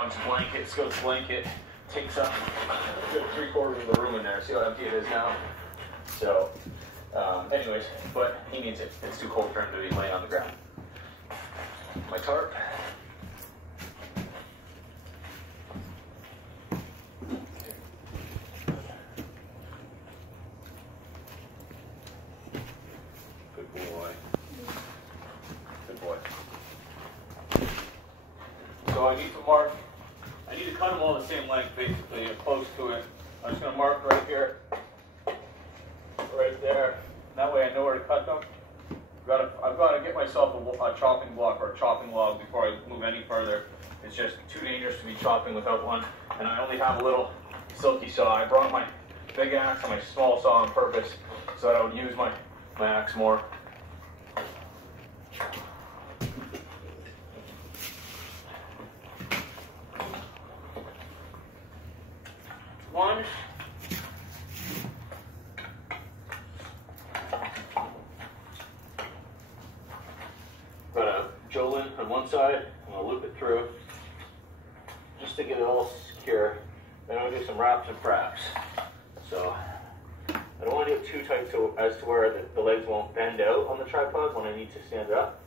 Blanket, Scott's blanket takes up a good 3/4 of the room in there. See how empty it is now? So, anyways, but he needs it. It's too cold for him to be laying on the ground. My tarp. Good boy. Good boy. So I need to cut them all the same length, basically, or close to it. I'm just going to mark right here, right there. That way I know where to cut them. I've got to get myself a chopping block or a chopping log before I move any further. It's just too dangerous to be chopping without one. And I only have a little silky saw. I brought my big axe and my small saw on purpose so that I would use my axe more. One. Got a Jolin on one side. I'm going to loop it through just to get it all secure. Then I'm going to do some wraps and fraps. So I don't want to do it too tight as to where the legs won't bend out on the tripod when I need to stand up.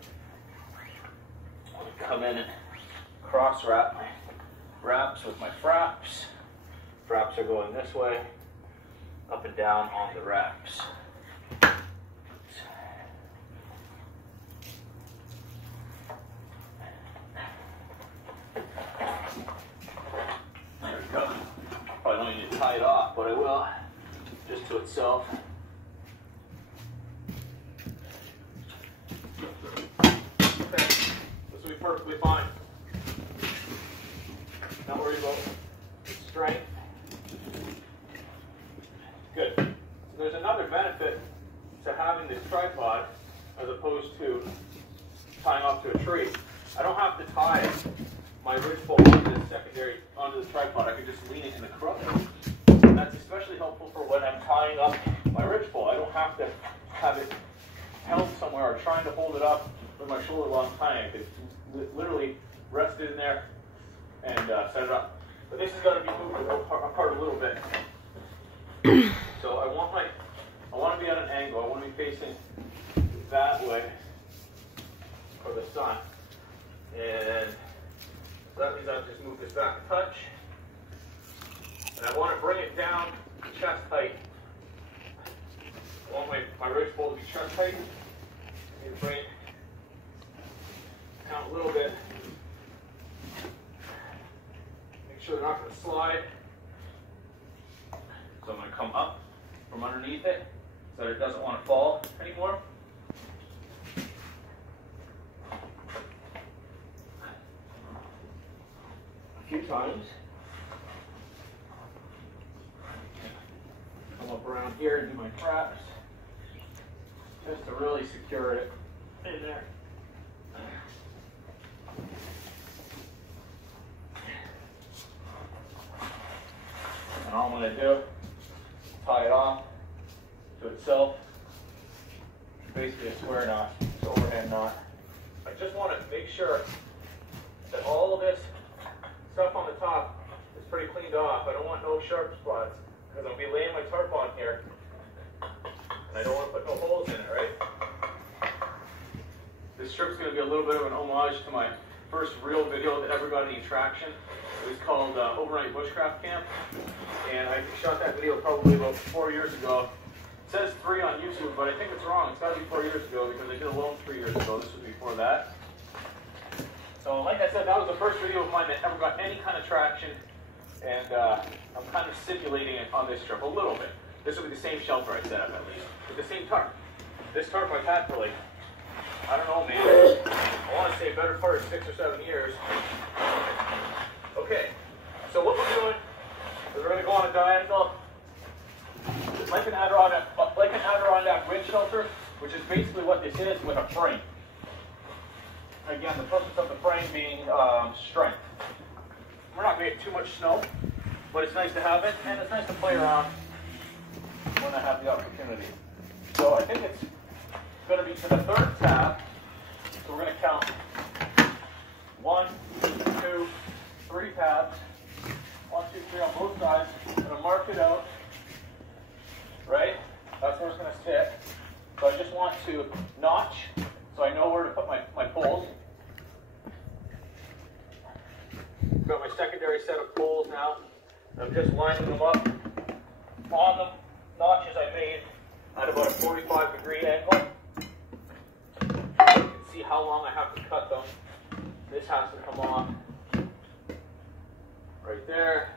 I'm going to come in and cross wrap my wraps with my fraps. Fraps are going this way, up and down on the wraps. There we go. Probably don't need to tie it off, but I will, just to itself. Okay, this will be perfectly fine. Not worried about strength. Good. So there's another benefit to having this tripod as opposed to tying off to a tree. I don't have to tie my ridgepole onto the tripod. I can just lean it in the crook. And that's especially helpful for when I'm tying up my ridgepole. I don't have to have it held somewhere or trying to hold it up with my shoulder while I'm tying. I could literally rest it in there and set it up. But this has got to be moved apart a little bit. So I want to be at an angle. I want to be facing that way for the sun. And so that means I've just moved this back a touch. And I want to bring it down to chest height. I want my ridgepole to be chest height. I need to bring it down a little bit. Make sure they're not going to slide. So I'm going to come up from underneath it so that it doesn't want to fall anymore. A few times. Come up around here and do my traps just to really secure it in there. And all I'm going to do, tie it off to itself, basically a square knot, it's an overhand knot. I just want to make sure that all of this stuff on the top is pretty cleaned off. I don't want no sharp spots because I'll be laying my tarp on here and I don't want to put no holes in it, right? This strip's going to be a little bit of an homage to my first real video that ever got any traction. It was called Overnight Bushcraft Camp, and I shot that video probably about 4 years ago. It says 3 on YouTube, but I think it's wrong. It's got to be 4 years ago because I did a loan 3 years ago. This was before that. So like I said, that was the first video of mine that ever got any kind of traction, and I'm kind of simulating it on this trip a little bit. This will be the same shelter I set up at least, with the same tarp. This tarp I've had for like, I don't know, man, I want to say better part of 6 or 7 years. Okay, so what we're doing is we're going to go on a diagonal, like an Adirondack wind shelter, which is basically what this is with a frame. Again, the purpose of the frame being strength. We're not going to get too much snow, but it's nice to have it, and it's nice to play around when I have the opportunity. So I think it's going to be to the third tab, so we're going to count 1, 2, 3 tabs. 1, 2, 3 on both sides. I'm going to mark it out. Right? That's where it's going to sit. So I just want to notch so I know where to put my poles. Got my secondary set of poles now. I'm just lining them up on the notches I made at about a 45-degree angle. You can see how long I have to cut them. This has to come off right there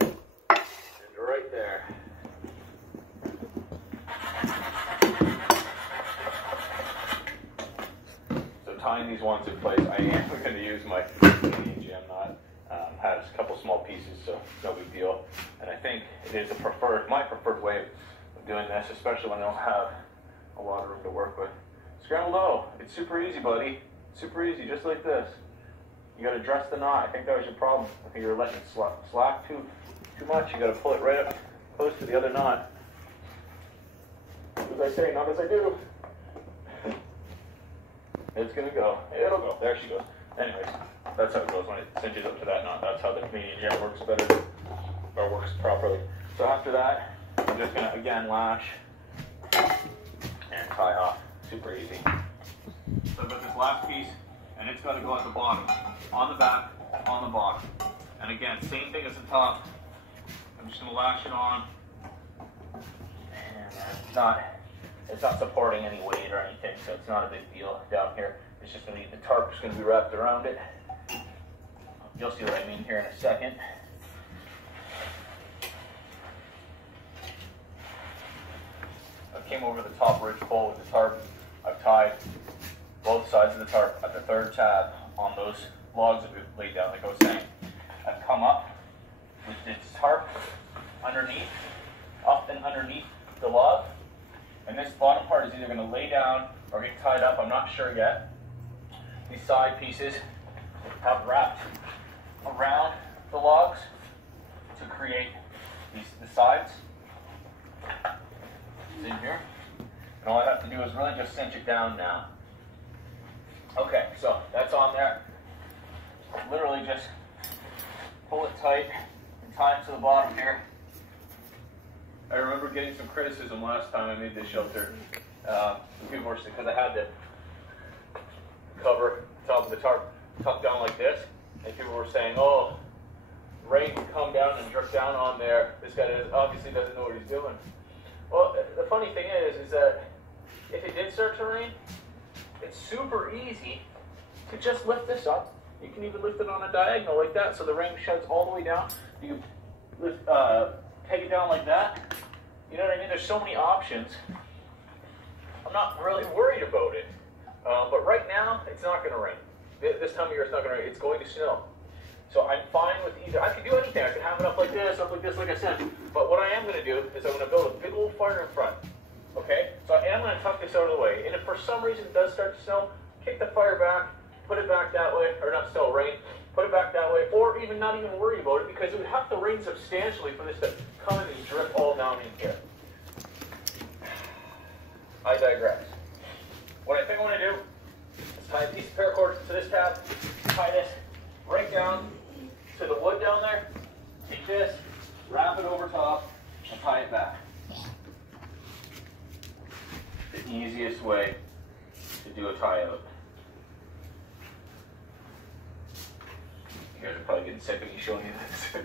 and right there. So tying these ones in place, I am going to use my Canadian gem knot. Has a couple small pieces, so no big deal. And I think it is my preferred way of doing this, especially when I don't have a lot of room to work with. Scrambled O, it's super easy, buddy. Super easy, just like this. You got to dress the knot. I think that was your problem. I think you're letting it slack too much. You got to pull it right up close to the other knot. Do as I say, not as I do. It's gonna go. It'll go. There she goes. Anyways, that's how it goes when it cinches up to that knot. That's how the Canadian gem works better, or works properly. So after that, I'm just gonna again lash and tie off. Super easy. So I've got this last piece, and it's got to go at the bottom, on the back, on the bottom. And again, same thing as the top. I'm just gonna lash it on, and it's not supporting any weight or anything, so it's not a big deal down here. It's just going to be, the tarp's going to be wrapped around it. You'll see what I mean here in a second. I came over the top ridge pole with the tarp. I've tied both sides of the tarp at the 3rd tab on those logs that we've laid down, like I was saying. I've come up with this tarp underneath, up and underneath the log. And this bottom part is either going to lay down or get tied up, I'm not sure yet. These side pieces have wrapped around the logs to create the sides. See here? And all I have to do is really just cinch it down now. Okay, so that's on there. Literally just pull it tight and tie it to the bottom here. I remember getting some criticism last time I made this shelter. People were, because I had the cover top of the tarp tucked down like this, and people were saying, "Oh, rain would come down and drip down on there. This guy obviously doesn't know what he's doing." Well, the funny thing is that if it did start to rain, it's super easy to just lift this up. You can even lift it on a diagonal like that, so the rain sheds all the way down. You can lift, take it down like that. You know what I mean? There's so many options. I'm not really worried about it. But right now, it's not going to rain. This time of year, it's not going to rain. It's going to snow. So I'm fine with either. I can do anything. I can have it up like this, like I said. But what I am going to do is I'm going to build a big old fire in front. Okay? So I am going to tuck this out of the way. And if for some reason it does start to snow, kick the fire back, put it back that way, or not snow, rain, put it back that way, or even not even worry about it, because it would have to rain substantially for this to come in and drip all down in here. I digress. What I think I want to do is tie a piece of paracord to this tab, tie this right down to the wood down there, take this, wrap it over top, and tie it back. The easiest way to do a tie out. You guys are probably getting sick of me showing you this.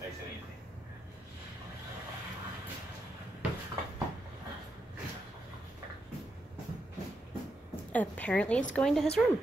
Nice and easy. Apparently it's going to his room.